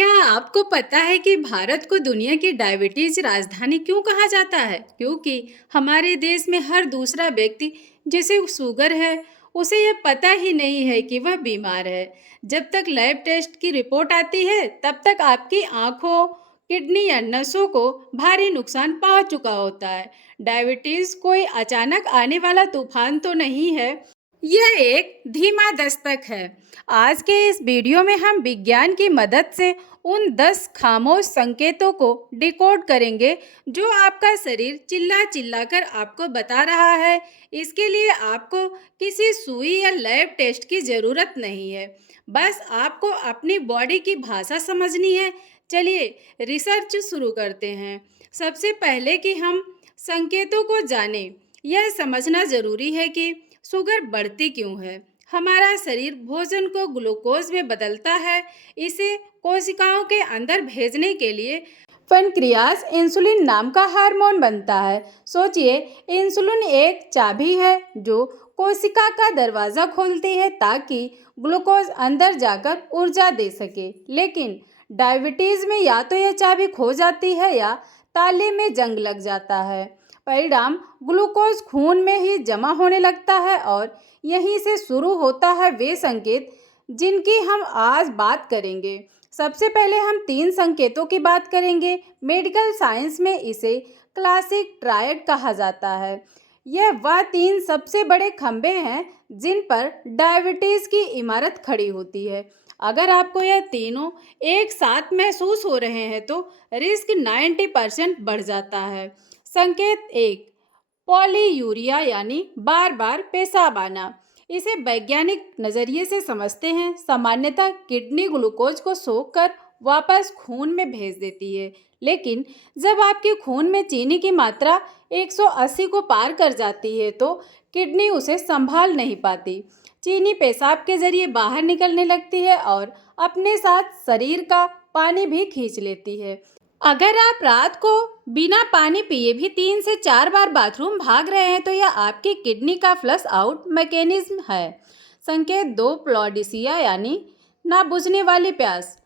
क्या आपको पता है कि भारत को दुनिया की डायबिटीज राजधानी क्यों कहा जाता है? क्योंकि हमारे देश में हर दूसरा व्यक्ति जिसे शुगर है, उसे यह पता ही नहीं है कि वह बीमार है। जब तक लैब टेस्ट की रिपोर्ट आती है, तब तक आपकी आंखों, किडनी या नसों को भारी नुकसान पहुंच चुका होता है। डायबिटीज कोई अचानक आने वाला तूफान तो नहीं है, यह एक धीमा दस्तक है। आज के इस वीडियो में हम विज्ञान की मदद से उन 10 खामोश संकेतों को डिकोड करेंगे जो आपका शरीर चिल्ला चिल्ला कर आपको बता रहा है। इसके लिए आपको किसी सुई या लैब टेस्ट की ज़रूरत नहीं है, बस आपको अपनी बॉडी की भाषा समझनी है। चलिए रिसर्च शुरू करते हैं। सबसे पहले कि हम संकेतों को जानें, यह समझना ज़रूरी है कि शुगर बढ़ती क्यों है। हमारा शरीर भोजन को ग्लूकोज में बदलता है, इसे कोशिकाओं के अंदर भेजने के लिए पैनक्रियास इंसुलिन नाम का हार्मोन बनता है। सोचिए, इंसुलिन एक चाबी है जो कोशिका का दरवाज़ा खोलती है ताकि ग्लूकोज अंदर जाकर ऊर्जा दे सके। लेकिन डायबिटीज़ में या तो यह चाबी खो जाती है या ताले में जंग लग जाता है। परिणाम ग्लूकोज खून में ही जमा होने लगता है और यहीं से शुरू होता है वे संकेत जिनकी हम आज बात करेंगे। सबसे पहले हम 3 संकेतों की बात करेंगे। मेडिकल साइंस में इसे क्लासिक ट्रायड कहा जाता है। यह वह 3 सबसे बड़े खंभे हैं जिन पर डायबिटीज़ की इमारत खड़ी होती है। अगर आपको यह तीनों एक साथ महसूस हो रहे हैं तो रिस्क 90% बढ़ जाता है। संकेत 1, पॉलीयूरिया यानी बार बार पेशाब आना। इसे वैज्ञानिक नज़रिए से समझते हैं। सामान्यतः किडनी ग्लूकोज को सोख कर वापस खून में भेज देती है, लेकिन जब आपके खून में चीनी की मात्रा 180 को पार कर जाती है तो किडनी उसे संभाल नहीं पाती। चीनी पेशाब के जरिए बाहर निकलने लगती है और अपने साथ शरीर का पानी भी खींच लेती है। अगर आप रात को बिना पानी पिए भी 3 से 4 बार बाथरूम भाग रहे हैं तो यह आपकी किडनी का फ्लश आउट मैकेनिज्म है। संकेत 2, प्लॉडिसिया यानी ना बुझने वाली प्यास।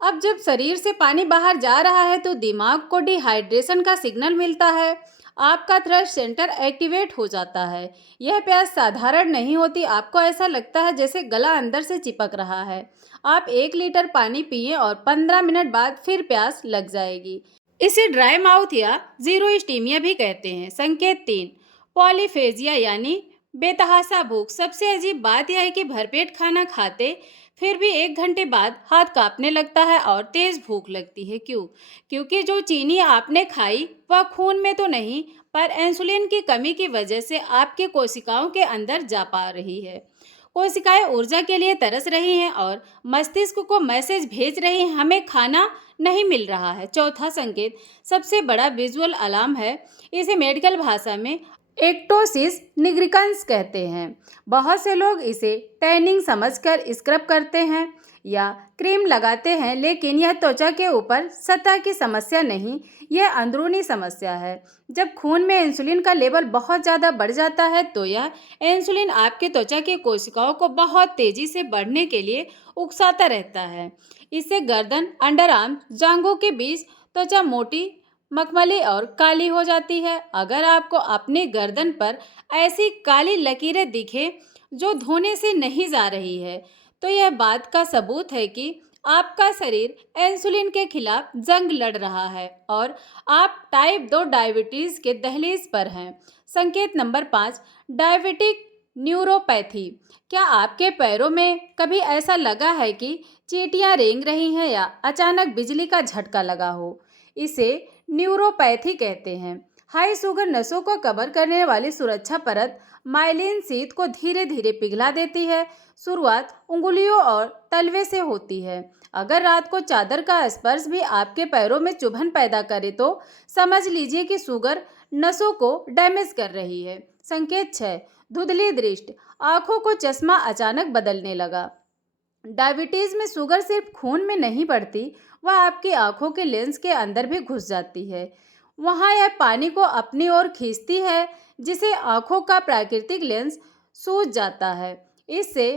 अब जब शरीर से पानी बाहर जा रहा है तो दिमाग को डिहाइड्रेशन का सिग्नल मिलता है। आपका थ्रस्ट सेंटर एक्टिवेट हो जाता है। यह प्यास साधारण नहीं होती, आपको ऐसा लगता है जैसे गला अंदर से चिपक रहा है। आप 1 लीटर पानी पिए और 15 मिनट बाद फिर प्यास लग जाएगी। इसे ड्राई माउथ या जीरो स्टीमिया भी कहते हैं। संकेत 3, पॉलीफेजिया यानी बेतहासा भूख। सबसे अजीब बात यह है कि भरपेट खाना खाते फिर भी 1 घंटे बाद हाथ कांपने लगता है और तेज भूख लगती है। क्यों? क्योंकि जो चीनी आपने खाई वह खून में तो नहीं, पर इंसुलिन की कमी की वजह से आपके कोशिकाओं के अंदर जा पा रही है। कोशिकाएं ऊर्जा के लिए तरस रही हैं और मस्तिष्क को मैसेज भेज रही हैं, हमें खाना नहीं मिल रहा है। चौथा संकेत सबसे बड़ा विजुअल अलार्म है। इसे मेडिकल भाषा में एक्टोसिस निग्रिकन्स कहते हैं। बहुत से लोग इसे टैनिंग समझकर स्क्रब करते हैं या क्रीम लगाते हैं, लेकिन यह त्वचा के ऊपर सतह की समस्या नहीं, यह अंदरूनी समस्या है। जब खून में इंसुलिन का लेवल बहुत ज़्यादा बढ़ जाता है तो यह इंसुलिन आपके त्वचा की कोशिकाओं को बहुत तेज़ी से बढ़ने के लिए उकसाता रहता है। इससे गर्दन, अंडरआर्म, जांघों के बीच त्वचा मोटी, मखमली और काली हो जाती है। अगर आपको अपनी गर्दन पर ऐसी काली लकीरें दिखे जो धोने से नहीं जा रही है, तो यह बात का सबूत है कि आपका शरीर इंसुलिन के खिलाफ जंग लड़ रहा है और आप टाइप 2 डायबिटीज़ के दहलीज पर हैं। संकेत नंबर 5, डायबिटिक न्यूरोपैथी। क्या आपके पैरों में कभी ऐसा लगा है कि चींटियां रेंग रही हैं या अचानक बिजली का झटका लगा हो? इसे न्यूरोपैथी कहते हैं। हाई शुगर नसों को कवर करने वाली सुरक्षा परत माइलिन शीथ को धीरे धीरे पिघला देती है। शुरुआत उंगलियों और तलवे से होती है। अगर रात को चादर का स्पर्श भी आपके पैरों में चुभन पैदा करे तो समझ लीजिए कि शुगर नसों को डैमेज कर रही है। संकेत 6, धुंधली दृष्टि। आंखों को चश्मा अचानक बदलने लगा। डायबिटीज़ में शुगर सिर्फ खून में नहीं बढ़ती, वह आपकी आंखों के लेंस के अंदर भी घुस जाती है। वहाँ यह पानी को अपनी ओर खींचती है, जिसे आंखों का प्राकृतिक लेंस सूज जाता है। इससे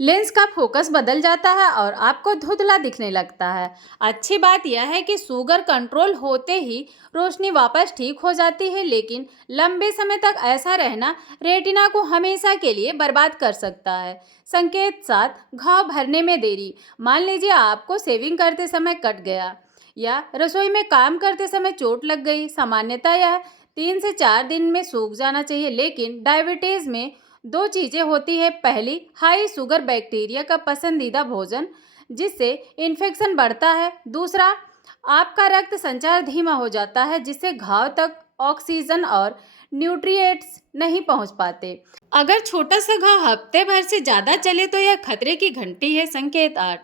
लेंस का फोकस बदल जाता है और आपको धुंधला दिखने लगता है। अच्छी बात यह है कि शुगर कंट्रोल होते ही रोशनी वापस ठीक हो जाती है, लेकिन लंबे समय तक ऐसा रहना रेटिना को हमेशा के लिए बर्बाद कर सकता है। संकेत 7, घाव भरने में देरी। मान लीजिए आपको सेविंग करते समय कट गया या रसोई में काम करते समय चोट लग गई। सामान्यतः यह 3 से 4 दिन में सूख जाना चाहिए, लेकिन डायबिटीज में दो चीज़ें होती है। पहली, हाई शुगर बैक्टीरिया का पसंदीदा भोजन जिससे इन्फेक्शन बढ़ता है। दूसरा, आपका रक्त संचार धीमा हो जाता है जिससे घाव तक ऑक्सीजन और न्यूट्रिएंट्स नहीं पहुंच पाते। अगर छोटा सा घाव हफ्ते भर से ज़्यादा चले तो यह खतरे की घंटी है। संकेत 8,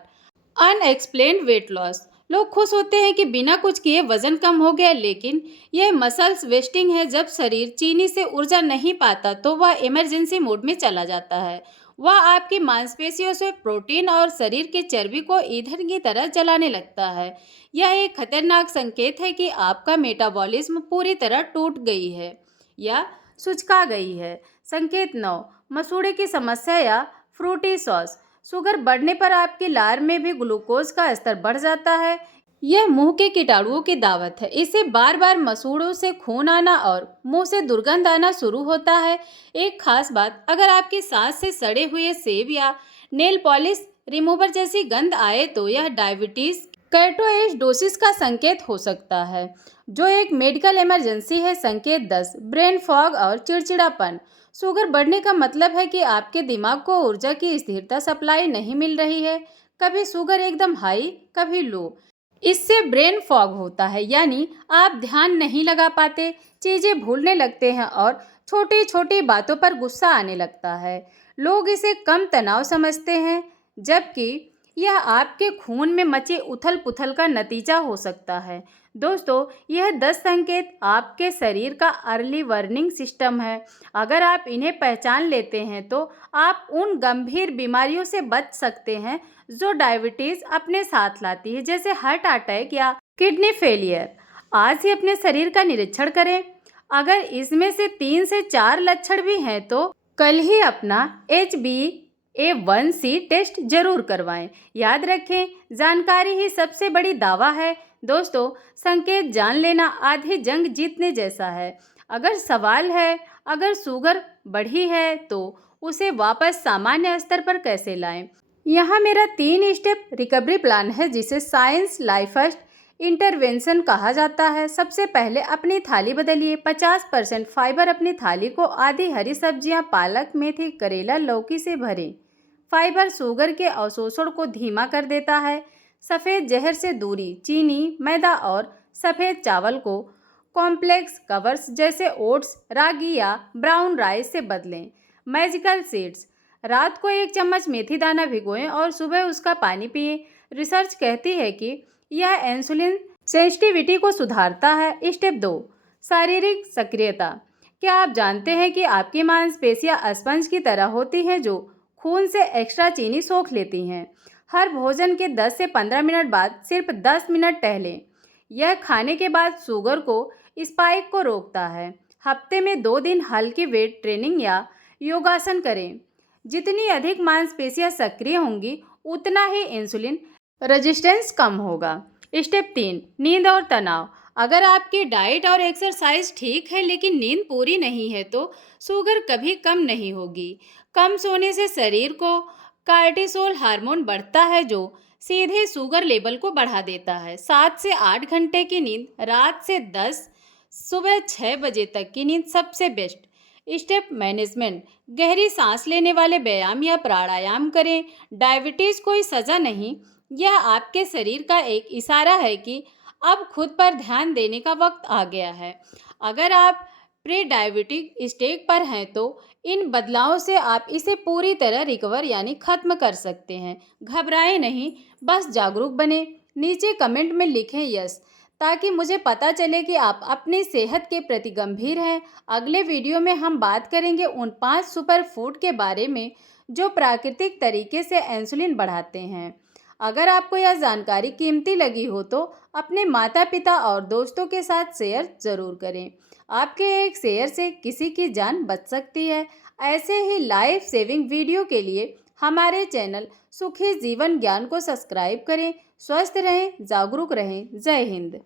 अनएक्सप्लेन्ड वेट लॉस। लोग खुश होते हैं कि बिना कुछ किए वजन कम हो गया, लेकिन यह मसल्स वेस्टिंग है। जब शरीर चीनी से ऊर्जा नहीं पाता तो वह इमरजेंसी मोड में चला जाता है। वह आपकी मांसपेशियों से प्रोटीन और शरीर के चर्बी को ईंधन की तरह जलाने लगता है। यह एक खतरनाक संकेत है कि आपका मेटाबॉलिज्म पूरी तरह टूट गई है या सुचका गई है। संकेत 9, मसूड़े की समस्या या फ्रूटी सॉस। शुगर बढ़ने पर आपकी लार में भी ग्लूकोज का स्तर बढ़ जाता है। यह मुंह के कीटाणुओं की दावत है। इससे बार बार मसूड़ों से खून आना और मुंह से दुर्गंध आना शुरू होता है। एक खास बात, अगर आपकी सांस से सड़े हुए सेब या नेल पॉलिश रिमूवर जैसी गंध आए तो यह डायबिटीज कैटोएसिडोसिस का संकेत हो सकता है, जो एक मेडिकल इमरजेंसी है। संकेत 10, ब्रेन फॉग और चिड़चिड़ापन। शुगर बढ़ने का मतलब है कि आपके दिमाग को ऊर्जा की स्थिरता सप्लाई नहीं मिल रही है। कभी शुगर एकदम हाई, कभी लो। इससे ब्रेन फॉग होता है, यानी आप ध्यान नहीं लगा पाते, चीज़ें भूलने लगते हैं और छोटी छोटी बातों पर गुस्सा आने लगता है। लोग इसे कम तनाव समझते हैं, जबकि यह आपके खून में मची उथल पुथल का नतीजा हो सकता है। दोस्तों, यह 10 संकेत आपके शरीर का अर्ली वार्निंग सिस्टम है। अगर आप इन्हें पहचान लेते हैं तो आप उन गंभीर बीमारियों से बच सकते हैं जो डायबिटीज अपने साथ लाती है, जैसे हार्ट अटैक या किडनी फेलियर। आज ही अपने शरीर का निरीक्षण करें। अगर इसमें से 3 से 4 लक्षण भी हैं तो कल ही अपना HbA1c टेस्ट जरूर करवाएं। याद रखें, जानकारी ही सबसे बड़ी दावा है। दोस्तों, संकेत जान लेना आधी जंग जीतने जैसा है। अगर सवाल है, अगर शुगर बढ़ी है तो उसे वापस सामान्य स्तर पर कैसे लाएं? यहाँ मेरा 3 स्टेप रिकवरी प्लान है जिसे साइंस लाइफ फर्स्ट इंटरवेंशन कहा जाता है। सबसे पहले अपनी थाली बदलिए। 50% फाइबर अपनी थाली को आधी हरी सब्जियां, पालक, मेथी, करेला, लौकी से भरें। फाइबर शुगर के अवशोषण को धीमा कर देता है। सफ़ेद जहर से दूरी, चीनी, मैदा और सफ़ेद चावल को कॉम्प्लेक्स कवर्स जैसे ओट्स, रागी या ब्राउन राइस से बदलें। मैजिकल सीड्स, रात को 1 चम्मच मेथी दाना भिगोएं और सुबह उसका पानी पिएं। रिसर्च कहती है कि यह इंसुलिन सेंसिटिविटी को सुधारता है। स्टेप 2, शारीरिक सक्रियता। क्या आप जानते हैं कि आपकी मांसपेशियां स्पंज की तरह होती हैं जो खून से एक्स्ट्रा चीनी सोख लेती हैं? हर भोजन के 10 से 15 मिनट बाद सिर्फ 10 मिनट टहलें। यह खाने के बाद शुगर को स्पाइक को रोकता है। हफ्ते में 2 दिन हल्की वेट ट्रेनिंग या योगासन करें। जितनी अधिक मांसपेशियां सक्रिय होंगी, उतना ही इंसुलिन रेजिस्टेंस कम होगा। स्टेप 3, नींद और तनाव। अगर आपकी डाइट और एक्सरसाइज ठीक है लेकिन नींद पूरी नहीं है तो शुगर कभी कम नहीं होगी। कम सोने से शरीर को कार्टिसोल हार्मोन बढ़ता है जो सीधे शुगर लेवल को बढ़ा देता है। 7 से 8 घंटे की नींद, रात से 10 सुबह 6 बजे तक की नींद सबसे बेस्ट। स्टेप मैनेजमेंट, गहरी सांस लेने वाले व्यायाम या प्राणायाम करें। डायबिटीज कोई सज़ा नहीं, यह आपके शरीर का एक इशारा है कि अब खुद पर ध्यान देने का वक्त आ गया है। अगर आप प्री डायबिटिक स्टेज पर हैं तो इन बदलावों से आप इसे पूरी तरह रिकवर यानी खत्म कर सकते हैं। घबराएं नहीं, बस जागरूक बने। नीचे कमेंट में लिखें यस, ताकि मुझे पता चले कि आप अपनी सेहत के प्रति गंभीर हैं। अगले वीडियो में हम बात करेंगे उन 5 सुपर फूड के बारे में जो प्राकृतिक तरीके से इंसुलिन बढ़ाते हैं। अगर आपको यह जानकारी कीमती लगी हो तो अपने माता पिता और दोस्तों के साथ शेयर ज़रूर करें। आपके एक शेयर से किसी की जान बच सकती है। ऐसे ही लाइफ सेविंग वीडियो के लिए हमारे चैनल सुखी जीवन ज्ञान को सब्सक्राइब करें। स्वस्थ रहें, जागरूक रहें। जय हिंद।